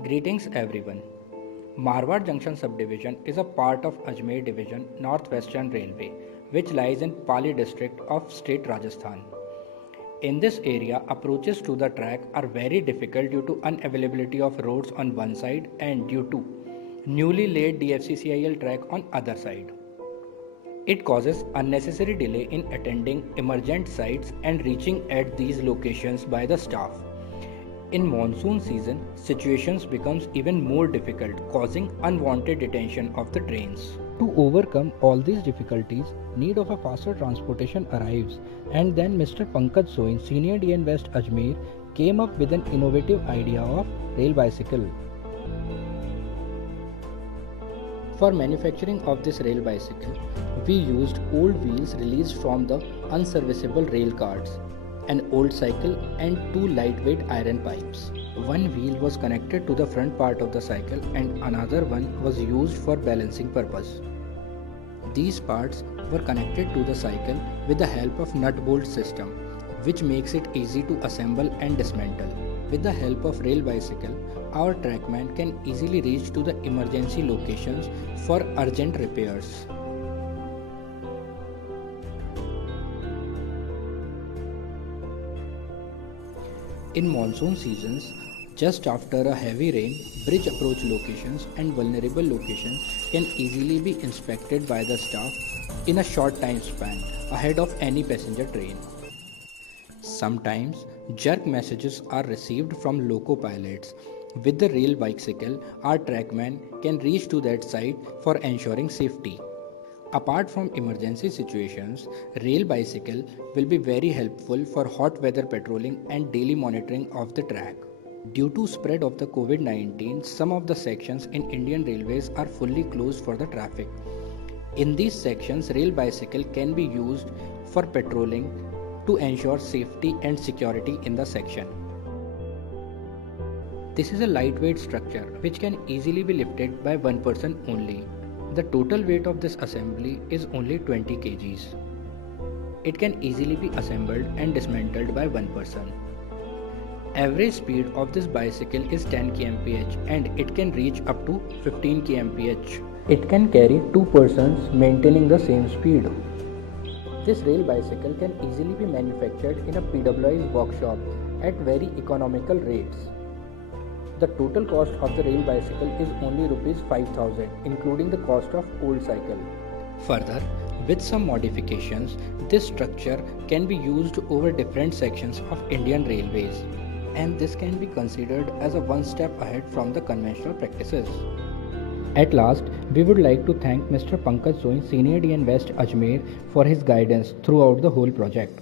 Greetings everyone. Marwar Junction subdivision is a part of Ajmer division Northwestern Railway which lies in Pali district of state Rajasthan. In this area approaches to the track are very difficult due to unavailability of roads on one side and due to newly laid DFCCIL track on other side. It causes unnecessary delay in attending emergent sites and reaching at these locations by the staff. In monsoon season, situations becomes even more difficult, causing unwanted detention of the trains. To overcome all these difficulties, need of a faster transportation arrives, and then Mr. Pankaj Soin, Senior DN West Ajmer, came up with an innovative idea of rail bicycle. For manufacturing of this rail bicycle, we used old wheels released from the unserviceable rail cars, an old cycle and two lightweight iron pipes. One wheel was connected to the front part of the cycle and another one was used for balancing purpose. These parts were connected to the cycle with the help of nut bolt system, which makes it easy to assemble and dismantle. With the help of rail bicycle, our trackman can easily reach to the emergency locations for urgent repairs. In monsoon seasons, just after a heavy rain, bridge approach locations and vulnerable locations can easily be inspected by the staff in a short time span ahead of any passenger train. Sometimes jerk messages are received from loco pilots. With the rail bicycle, our trackman can reach to that site for ensuring safety. Apart from emergency situations, rail bicycle will be very helpful for hot weather patrolling and daily monitoring of the track. Due to spread of the COVID-19, some of the sections in Indian Railways are fully closed for the traffic. In these sections, rail bicycle can be used for patrolling to ensure safety and security in the section. This is a lightweight structure which can easily be lifted by one person only. The total weight of this assembly is only 20 kgs. It can easily be assembled and dismantled by one person. Average speed of this bicycle is 10 kmph and it can reach up to 15 kmph. It can carry two persons maintaining the same speed. This rail bicycle can easily be manufactured in a PWI's workshop at very economical rates. The total cost of the rail bicycle is only Rs 5,000 including the cost of old cycle. Further, with some modifications, this structure can be used over different sections of Indian Railways, and this can be considered as a one step ahead from the conventional practices. At last, we would like to thank Mr. Pankaj Soin, Senior DN West Ajmer, for his guidance throughout the whole project.